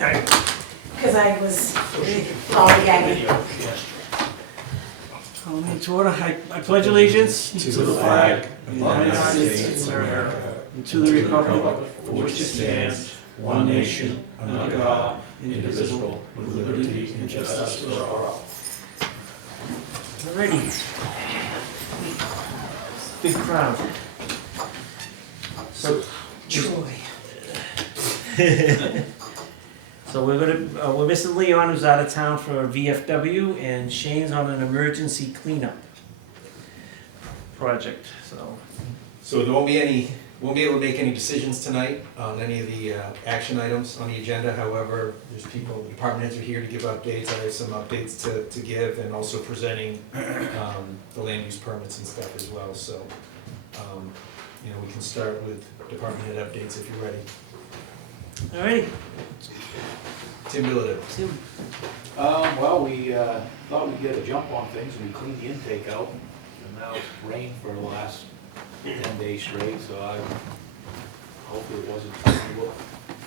Because I was already gagging. Call me to order. I pledge allegiance To the flag of the United States of America and to the republic for which it stands, one nation, under God, indivisible, with liberty and justice for all. Alrighty. Big crowd. So, Joy. So we're missing Leon, who's out of town for VFW, and Shane's on an emergency cleanup project, so. So there won't be able to make any decisions tonight on any of the action items on the agenda. However, there's people, department heads are here to give updates. I have some updates to give, and also presenting the land use permits and stuff as well. So, we can start with department head updates if you're ready. Alrighty. Tim Billiter. Tim. Well, we thought we'd get a jump on things, and we cleaned the intake out, and now it's rained for the last 10 days straight, so hopefully it wasn't,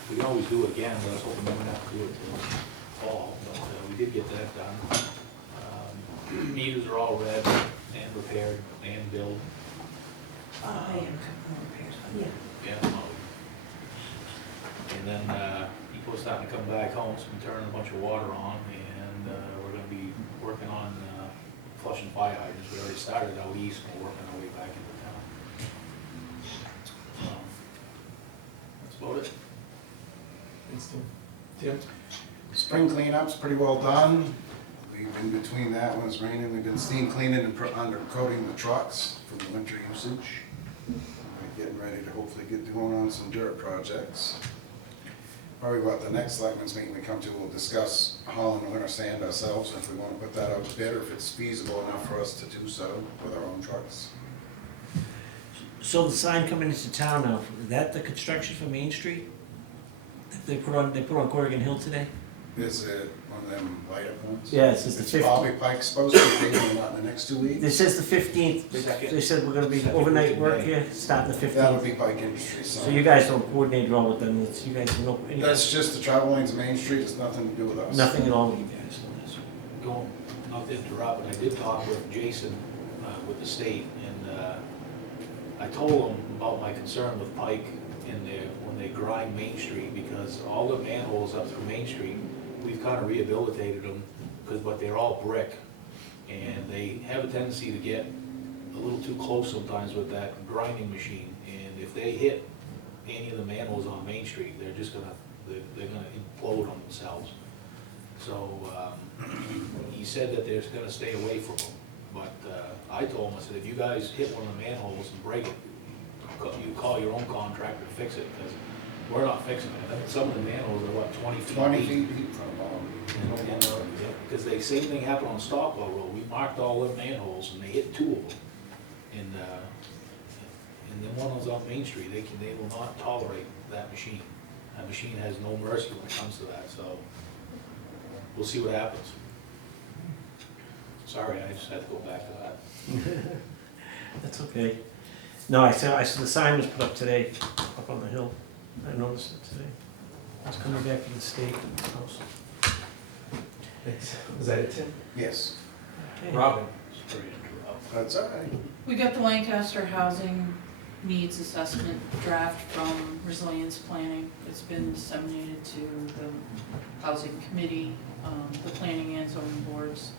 we can always do it again, but I was hoping we wouldn't have to do it till fall, but we did get that done. Meters are all read and repaired and billed. I have a couple more repairs, but yeah. Yeah. And then people are starting to come back home, so we're turning a bunch of water on, and we're gonna be working on flushing fire hydrants. We already started out east, and we're working our way back into town. That's about it. Thanks, Tim. Tim? Spring cleanup's pretty well done. We've been between that when it's raining, we've been steam cleaning and undercoating the trucks for the winter usage. We're getting ready to hopefully get going on some dirt projects. Probably what the next selectmen's meeting we come to, we'll discuss hauling the winter sand ourselves, if we want to put that out to bid, or if it's feasible enough for us to do so with our own trucks. So the sign coming into town now, is that the construction for Main Street? They put on Corrigan Hill today? Is it one of them light up ones? Yeah, it says the It's 15th. probably Pike's supposed to be paving in the next 2 weeks. It says the 15th, they said we're gonna be overnight work here, starting the That'll 15th. be Pike Industries. So you guys don't coordinate at all with them, it's, you guys know, That's just the travel lanes of Main Street, it's nothing to do with us. nothing at all with you guys on this. Going, not to interrupt, but I did talk with Jason with the state, and I told him about my concern with Pike in there when they grind Main Street, because all the manholes up through Main Street, we've kind of rehabilitated them, but they're all brick, and they have a tendency to get a little too close sometimes with that grinding machine, and if they hit any of the manholes on Main Street, they're just gonna, they're gonna implode on themselves. So, he said that they're gonna stay away from them, but I told him, I said, if you guys hit one of the manholes and break it, you call your own contractor to fix it, because we're not fixing it. I think some of the manholes are what, 20 feet deep? 20 feet deep from the bottom. Because the same thing happened on Stockwell Road, we marked all the manholes and they hit 2 of them. And then one was on Main Street, they will not tolerate that machine. That machine has no mercy when it comes to that, so we'll see what happens. Sorry, I just had to go back to that. That's okay. No, I saw the sign was put up today, up on the hill. I noticed it today. I was coming back from the state house. Thanks. Was that it, Tim? Yes, Okay. Robin? Sorry to interrupt. that's all right. We got the Lancaster Housing Needs Assessment draft from Resilience Planning. It's been disseminated to the Housing Committee, the Planning and Zoning Boards.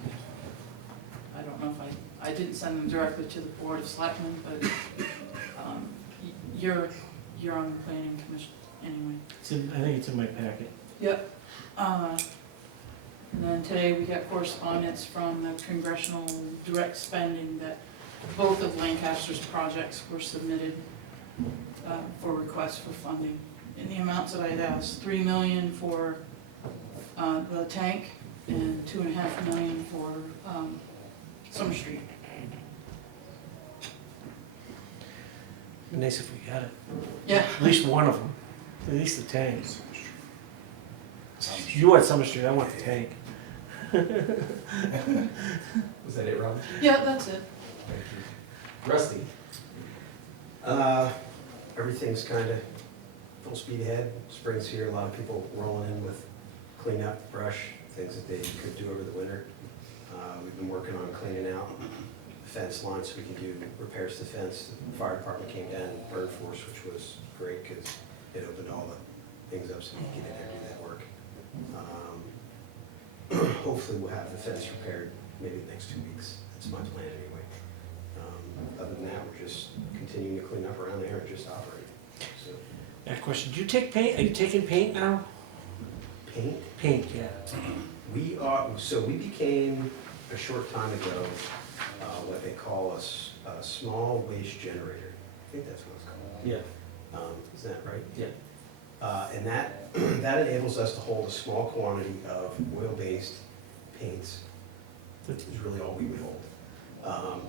I don't know if I didn't send them directly to the Board of Selectmen, but you're on the Planning Commission anyway. I think it's in my packet. Yep. And then today we got correspondence from the congressional direct spending that both of Lancaster's projects were submitted for requests for funding. In the amounts that I had asked, $3 million for the tank and $2.5 million for Summer Street. It'd be nice if we had it. Yeah. At least one of them. At least the tank. You want Summer Street, I want the tank. Was that it, Robin? Yeah, that's it. Thank you. Rusty? Everything's kind of full speed ahead. Spring's here, a lot of people rolling in with cleanup, brush, things that they could do over the winter. We've been working on cleaning out fence lines so we can do repairs to fence. The fire department came down, bird force, which was great because it opened all the things up so we could get in there and do that work. Hopefully we'll have the fence repaired maybe the next 2 weeks. That's my plan anyway. Other than that, we're just continuing to clean up around there and just operate. So, That question, do you take paint, are you taking paint now? paint, Paint, yeah. we are, so we became a short time ago what they call a small waste generator. I think that's what it's called. Yeah. Isn't that right? Yeah. And that, that enables us to hold a small quantity of oil-based paints. That is really all we would hold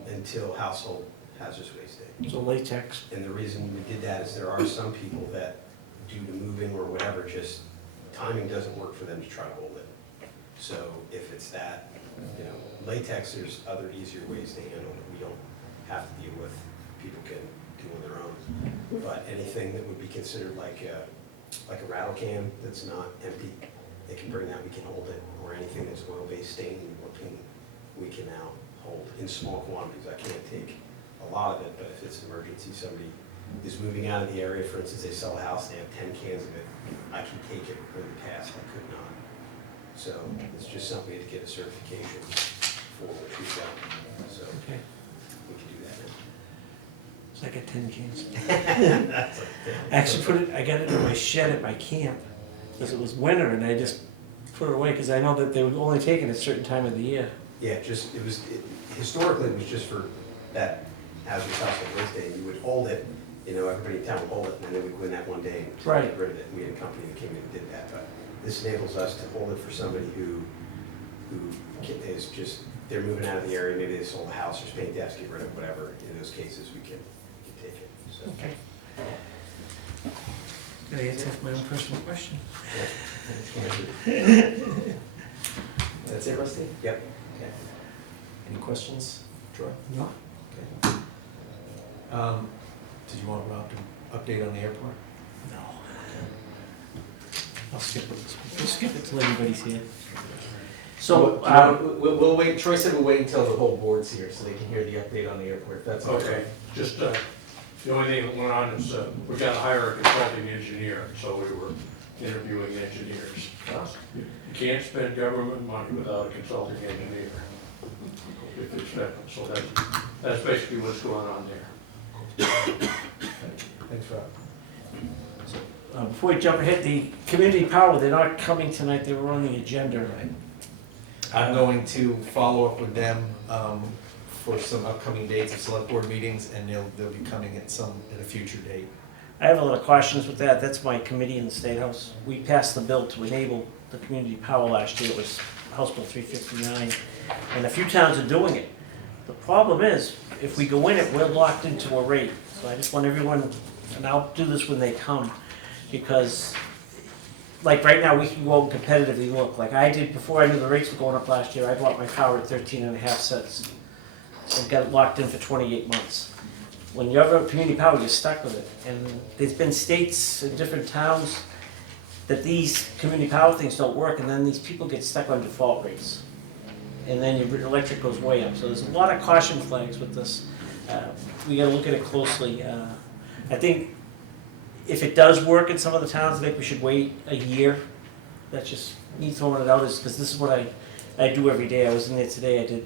until household hazardous waste day. So latex. And the reason we did that is there are some people that, due to moving or whatever, just timing doesn't work for them to try to hold it. So if it's that, you know, latex, there's other easier ways to handle it. We don't have to deal with, people can do on their own. But anything that would be considered like a rattle can that's not empty, they can bring that, we can hold it. Or anything that's oil-based stain or paint, we can now hold in small quantities. I can't take a lot of it, but if it's an emergency, somebody is moving out of the area, for instance, they sell a house, they have 10 cans of it, I can take it. In the past, I could not. So it's just something we had to get a certification for, which we've done. So Okay. we can do that now. It's like a tin cans. That's like, I actually I got it in my shed at my camp, because it was winter, and I just put it away, because I know that they would only take it at a certain time of the year. yeah, historically, it was just for that hazardous household waste day. You would hold it, you know, everybody in town would hold it, and then they would go in that one day and Right. get rid of it. We had a company that came in and did that, but this enables us to hold it for somebody who is just, they're moving out of the area, maybe they sold a house or paint desk, get rid of whatever. In those cases, we can take it, so. Okay. Did I answer my own personal question? That's it, Rusty? Yep. Okay. Any questions, Troy? No. Okay. Did you want Rob to update on the airport? No. I'll skip it. We'll skip it till everybody's here. So, We'll wait, Troy said we'll wait until the whole board's here, so they can hear the update on the airport, if that's okay. Okay, just, the only thing that went on is, we got to hire a consulting engineer, so we were interviewing engineers. You can't spend government money without a consulting engineer. If it's federal, so that's basically what's going on there. Thanks, Rob. before we jump ahead, the community power, they're not coming tonight, they were on the agenda. I'm going to follow up with them for some upcoming dates of select board meetings, and they'll be coming at a future date. I have a lot of questions with that. That's my committee in the State House. We passed the bill to enable the community power last year. It was House Bill 359, and a few towns are doing it. The problem is, if we go in it, we're locked into a rate. So I just want everyone, and I'll do this when they come, because like right now, we can go out and competitively look. Like I did before I knew the rates were going up last year, I bought my power at 13.5 cents and got it locked in for 28 months. When you have a community power, you're stuck with it. And there's been states in different towns that these community power things don't work, and then these people get stuck on default rates. And then your electric goes way up. So there's a lot of caution flags with this. We gotta look at it closely. I think if it does work in some of the towns, I think we should wait a year. That's just me throwing it out, because this is what I do every day. I was in there today, I did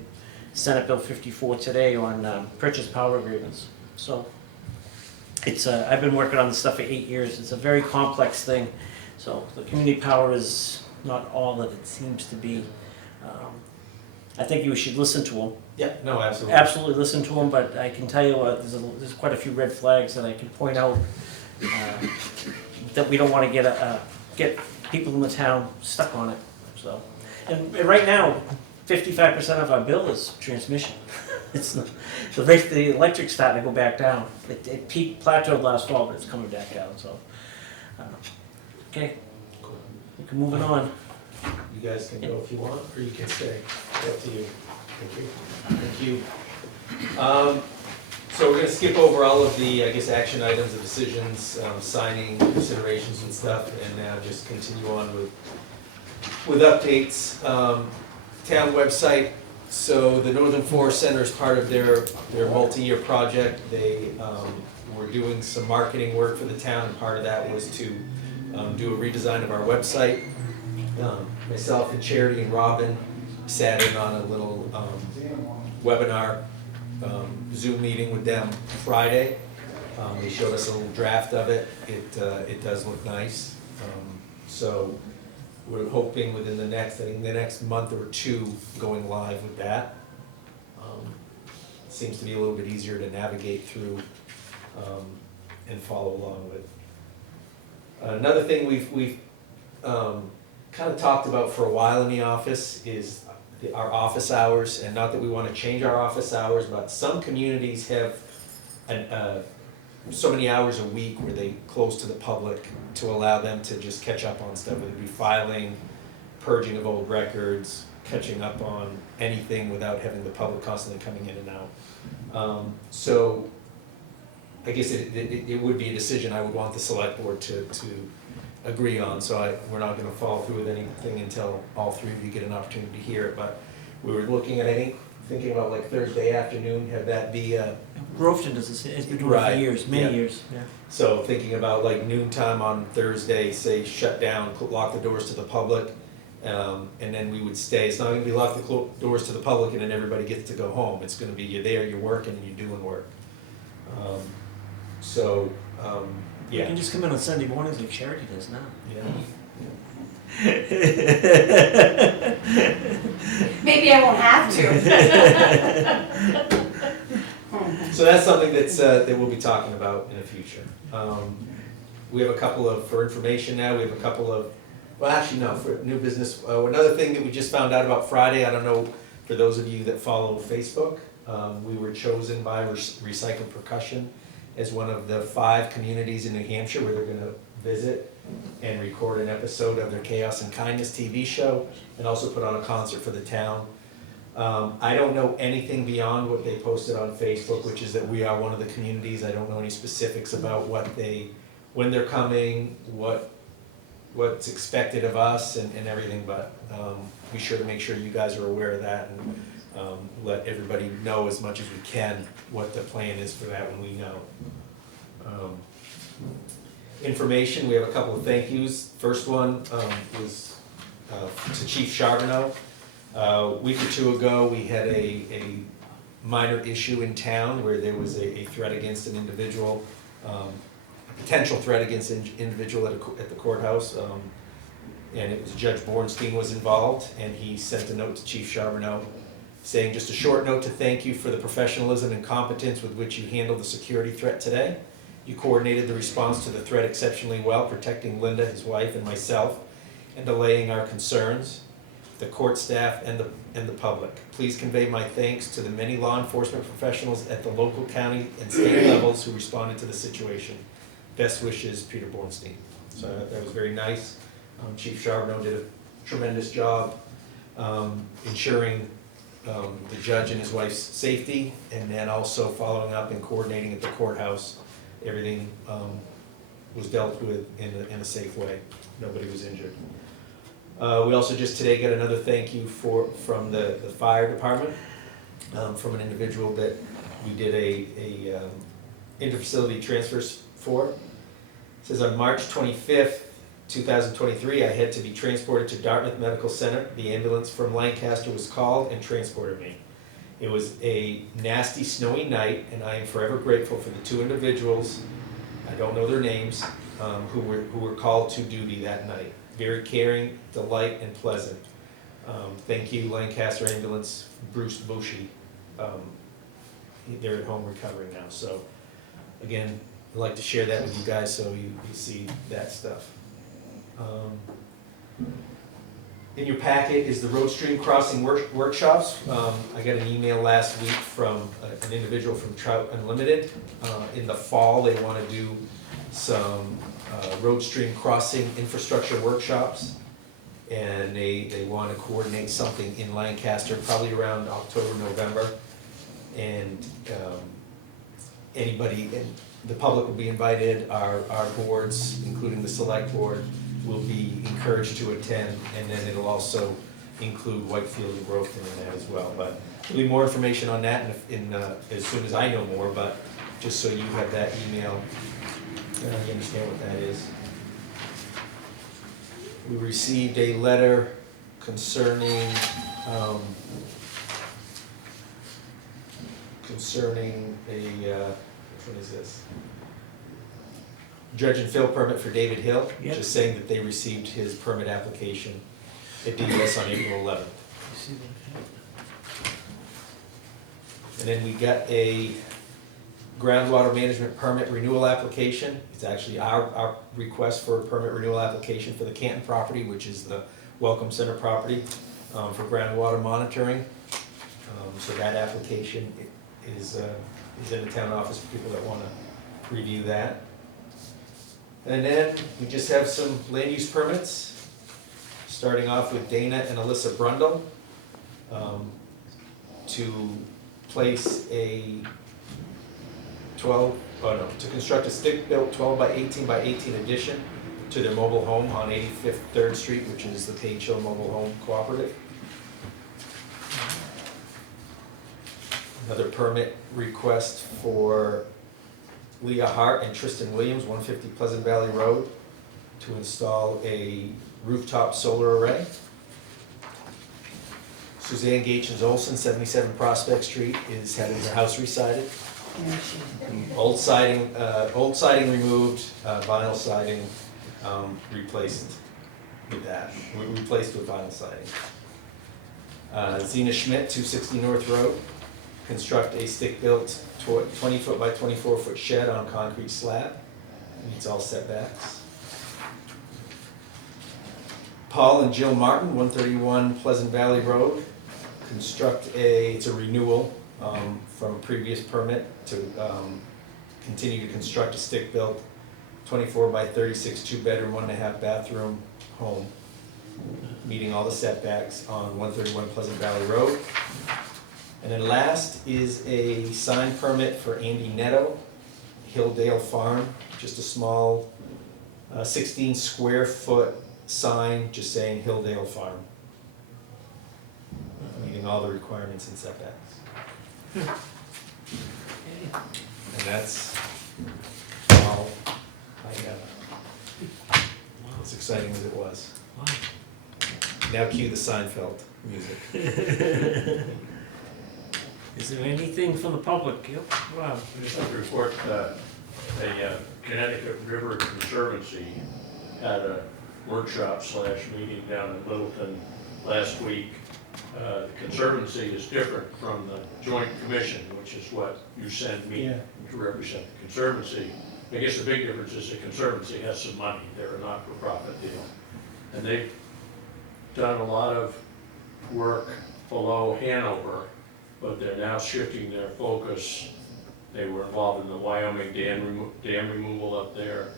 Senate Bill 54 today on purchase power agreements. So it's I've been working on this stuff for 8 years. It's a very complex thing. So the community power is not all that it seems to be. I think you should listen to them. Yeah, no, absolutely. Absolutely listen to them, but I can tell you there's quite a few red flags that I can point out that we don't want to get people in the town stuck on it. So, and right now, 55% of our bill is transmission. It's not, the electric's starting to go back down. It peaked, plateaued last fall, but it's coming back down. So, okay, we can move it on. You guys can go if you want, or you can stay. It's up to you. Thank you. Thank you. So we're gonna skip over all of the, I guess, action items, the decisions, signing considerations and stuff, and now just continue on with with updates. Town website, so the Northern Forest Center is part of their multi-year project. They were doing some marketing work for the town, and part of that was to do a redesign of our website. Myself and Charity and Robin sat in on a little webinar Zoom meeting with them Friday. They showed us a little draft of it. It does look nice. So we're hoping within the next month or two going live with that. Seems to be a little bit easier to navigate through and follow along with. Another thing we've kind of talked about for a while in the office is our office hours, and not that we want to change our office hours, but some communities have so many hours a week where they close to the public to allow them to just catch up on stuff, whether it be filing, purging of old records, catching up on anything without having the public constantly coming in and out. So I guess it would be a decision I would want the select board to agree on, so we're not gonna follow through with anything until all three of you get an opportunity to hear it, but we were looking at, thinking about like Thursday afternoon, have that be Groveton does this, it's been doing it Right, for years, many yeah. years, yeah. so thinking about like noon time on Thursday, say shut down, lock the doors to the public, and then we would stay. It's not gonna be lock the doors to the public and then everybody gets to go home. It's gonna be you're there, you're working, and you're doing work. You Yeah. can just come in on Sunday mornings like Charity does now. Yeah. Maybe I won't have to. So that's something that we'll be talking about in the future. We have a couple of, for information now, we have a couple of, well, actually, no, for new business. Another thing that we just found out about Friday, I don't know, for those of you that follow Facebook, we were chosen by Recycled Percussion as one of the 5 communities in New Hampshire where they're gonna visit and record an episode of their Chaos and Kindness TV show, and also put on a concert for the town. I don't know anything beyond what they posted on Facebook, which is that we are one of the communities. I don't know any specifics about when they're coming, what's expected of us and everything, but be sure to make sure you guys are aware of that, and let everybody know as much as we can what the plan is for that when we know. Information, we have a couple of thank yous. First one was to Chief Charbonneau. A week or two ago, we had a minor issue in town where there was a threat against an individual, a potential threat against an individual at the courthouse. And it was Judge Bornstein was involved, and he sent a note to Chief Charbonneau saying, just a short note to thank you for the professionalism and competence with which you handled the security threat today. You coordinated the response to the threat exceptionally well, protecting Linda, his wife, and myself, and allaying our concerns, the court staff, and the public. Please convey my thanks to the many law enforcement professionals at the local, county, and state levels who responded to the situation. Best wishes, Peter Bornstein. So that was very nice. Chief Charbonneau did a tremendous job ensuring the judge and his wife's safety, and then also following up and coordinating at the courthouse. Everything was dealt with in a safe way. Nobody was injured. We also just today got another thank you from the fire department, from an individual that we did a interfacility transfers for. It says on March 25th, 2023, I had to be transported to Dartmouth Medical Center. The ambulance from Lancaster was called and transported me. It was a nasty, snowy night, and I am forever grateful for the 2 individuals, I don't know their names, who were called to duty that night. Very caring, delight, and pleasant. Thank you, Lancaster Ambulance, Bruce Bushy. They're at home recovering now. So, again, I'd like to share that with you guys so you see that stuff. In your packet is the road stream crossing workshops. I got an email last week from an individual from Trout Unlimited. In the fall, they want to do some road stream crossing infrastructure workshops, and they want to coordinate something in Lancaster, probably around October, November, and anybody, and the public will be invited, our boards, including the select board, will be encouraged to attend, and then it'll also include Whitefield and Groveton in that as well. But there'll be more information on that as soon as I know more, but just so you have that email, you understand what that is. We received a letter concerning, which one is this? Dredge and fill permit for David Hill, Yep. just saying that they received his permit application at DES on April 11th. And then we got a groundwater management permit renewal application. It's actually our request for a permit renewal application for the Canton property, which is the Welcome Center property, for groundwater monitoring. So that application is in the town office for people that want to review that. And then we just have some land use permits, starting off with Dana and Alyssa Brundle, to place to construct a stick-built 12 by 18 by 18 addition to their mobile home on 85th 3rd Street, which is the Page Hill Mobile Home Cooperative. Another permit request for Leah Hart and Tristan Williams, 150 Pleasant Valley Road, to install a rooftop solar array. Suzanne Gates Olson, 77 Prospect Street, is having her house recited. Old siding removed, vinyl siding replaced with that, replaced with vinyl siding. Zena Schmidt, 260 North Road, construct a stick-built 20-foot by 24-foot shed on a concrete slab. Meets all setbacks. Paul and Jill Martin, 131 Pleasant Valley Road, construct it's a renewal from a previous permit to continue to construct a stick-built 24 by 36 2-bedroom, 1.5 bathroom home, meeting all the setbacks on 131 Pleasant Valley Road. And then last is a sign permit for Andy Netto, Hilldale Farm, just a small 16 square foot sign just saying Hilldale Farm, meeting all the requirements and setbacks. And that's all I have. As exciting as it was. Now cue the Seinfeld music. Is there anything from the public? Yep. Wow. I just have to report that the Connecticut River Conservancy had a workshop/meeting down in Littleton last week. The Conservancy is different from the Joint Commission, which is what you send me to represent the Conservancy. I guess the big difference is the Conservancy has some money. They're a not-for-profit deal. And they've done a lot of work below Hanover, but they're now shifting their focus. They were involved in the Wyoming dam removal up there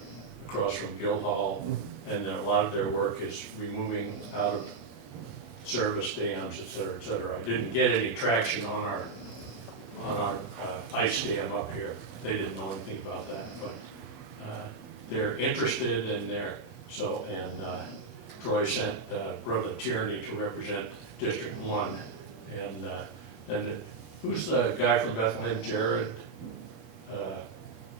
across from Guildhall, and a lot of their work is removing out of service dams, et cetera, et cetera. I didn't get any traction on our ice dam up here. They didn't know anything about that, but they're interested in Troy sent Brother Tierney to represent District 1, and then who's the guy from Bethlehem, Jared?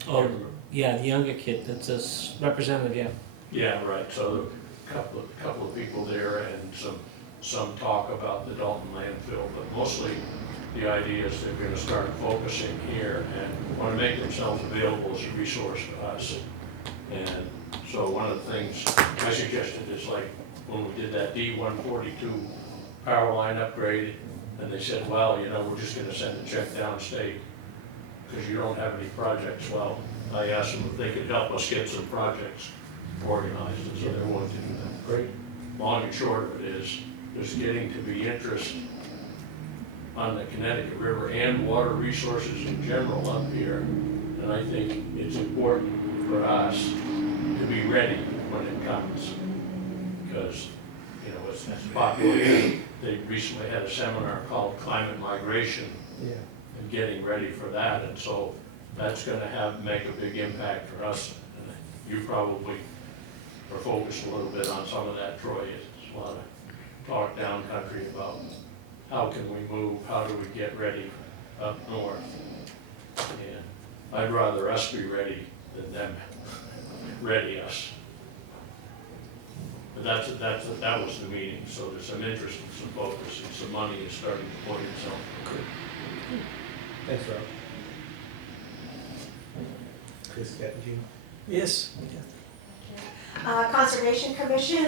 Oh, yeah, the younger kid that's a representative, yeah. Yeah, right, so a couple of people there and some talk about the Dalton landfill, but mostly the idea is they're gonna start focusing here and wanna make themselves available as a resource to us. And so one of the things I suggested is like when we did that D-142 power line upgrade, and they said, well, we're just gonna send a check downstate because you don't have any projects. Well, I asked them if they could help us get some projects organized, and so they're willing to do that. Great. Long and short of it is, there's getting to be interest on the Connecticut River and water resources in general up here, and I think it's important for us to be ready when it comes, because it's popular. They recently had a seminar called Climate Migration, and getting ready for that, and so that's going to make a big impact for us. And you probably or focus a little bit on some of that, Troy. It's a lot of talk down country about how can we move, how do we get ready up north? And I'd rather us be ready than them ready us. But that was the meeting, so there's some interest and some focus and some money is starting to pour itself. Thanks, Rob. Chris, Captain? Yes. Conservation Commission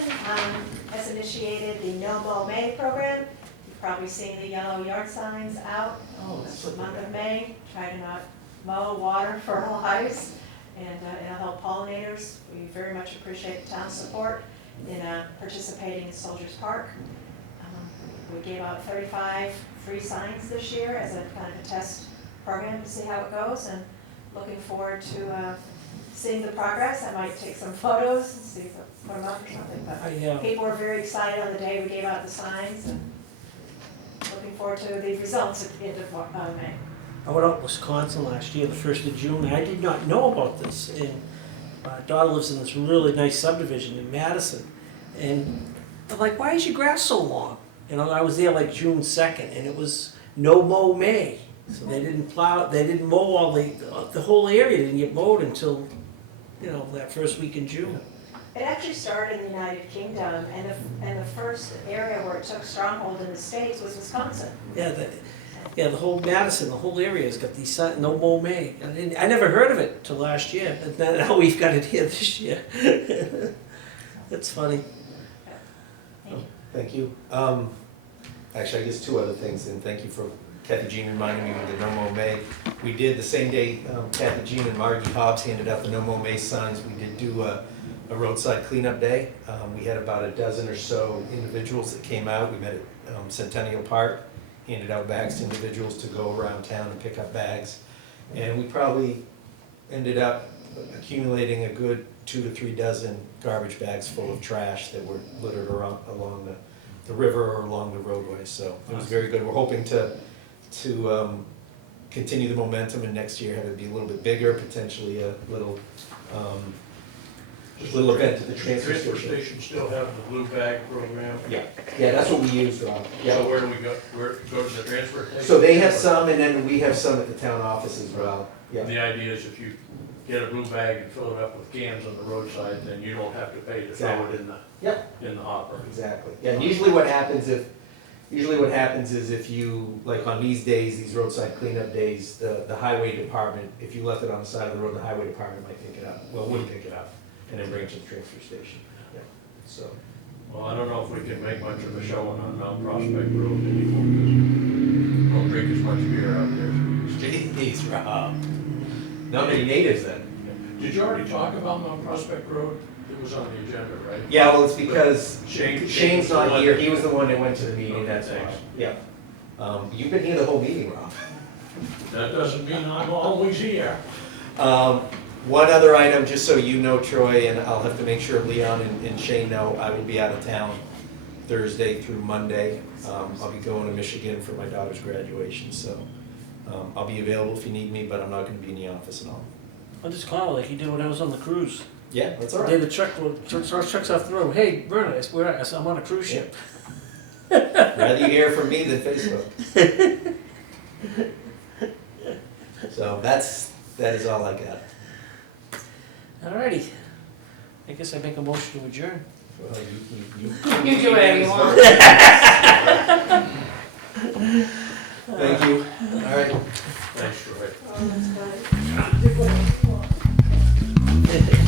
has initiated the No Mow May program. You've probably seen the yellow yard signs out. Oh, It's that's the month of May, try to not mow, water, fertilize, and it'll help pollinators. We very much appreciate the town's support in participating in Soldiers Park. We gave out 35 free signs this year as a kind of a test program to see how it goes, and looking forward to seeing the progress. I might take some photos and see if I put them up or something, but people were very excited on the day we gave out the signs, and looking forward to the results at the end of May. I went out to Wisconsin last year, the 1st of June, and I did not know about this. And my daughter lives in this really nice subdivision in Madison. And I'm like, why is your grass so long? You know, I was there like June 2nd, and it was no mow May. So they didn't plow, they didn't mow all the whole area didn't get mowed until, you know, that first week in June. It actually started in the United Kingdom, and the first area where it took stronghold in the States was Wisconsin. Yeah, the whole Madison, the whole area has got these no mow May. I never heard of it till last year, and now we've got it here this year. That's funny. Thank you. Actually, I guess two other things, and thank you for Kathy Jean reminding me of the No Mow May. We did the same day Kathy Jean and Margie Hobbs handed out the No Mow May signs. We did do a roadside cleanup day. We had about a dozen or so individuals that came out. We met at Centennial Park, handed out bags to individuals to go around town and pick up bags. And we probably ended up accumulating a good 2 to 3 dozen garbage bags full of trash that were littered around along the river or along the roadway. So it was very good. We're hoping to continue the momentum, and next year have it be a little bit bigger, potentially a little event at the transfer station. Still have the blue bag program? Yeah, that's what we use, Rob. So where do we go, go to the transfer station? So they have some, and then we have some at the town office as well. Yeah. The idea is if you get a blue bag and fill it up with cans on the roadside, then you don't have to pay to throw it in the hopper. Exactly. Yeah, and usually what happens is if you, like on these days, these roadside cleanup days, the highway department, if you left it on the side of the road, the highway department might pick it up. Well, wouldn't pick it up and then bring it to the transfer station. Yeah. So. Well, I don't know if we can make much of a showing on Mount Prospect Road anymore, because we don't drink as much beer out there as we used to. Jeez, Rob. Not many natives then. Did you already talk about Mount Prospect Road? It was on the agenda, right? Yeah, well, it's because Shane's not here. He was the one that went to the meeting, Okay, that's why. thanks. Yeah. You've been here the whole meeting, Rob. That doesn't mean I'm always here. One other item, just so you know, Troy, and I'll have to make sure Leon and Shane know, I will be out of town Thursday through Monday. I'll be going to Michigan for my daughter's graduation, so I'll be available if you need me, but I'm not gonna be in the office at all. I'll just call like you did when I was on the cruise. Yeah, that's all The day right. the truck's off the road. Hey, Bernard, I said, I'm on a cruise ship. Rather you hear from me than Facebook. So that is all I got. Alrighty. I guess I make a motion to adjourn. Well, you You do whatever you want. Thank you. All right. Thanks, Troy. Oh, that's good.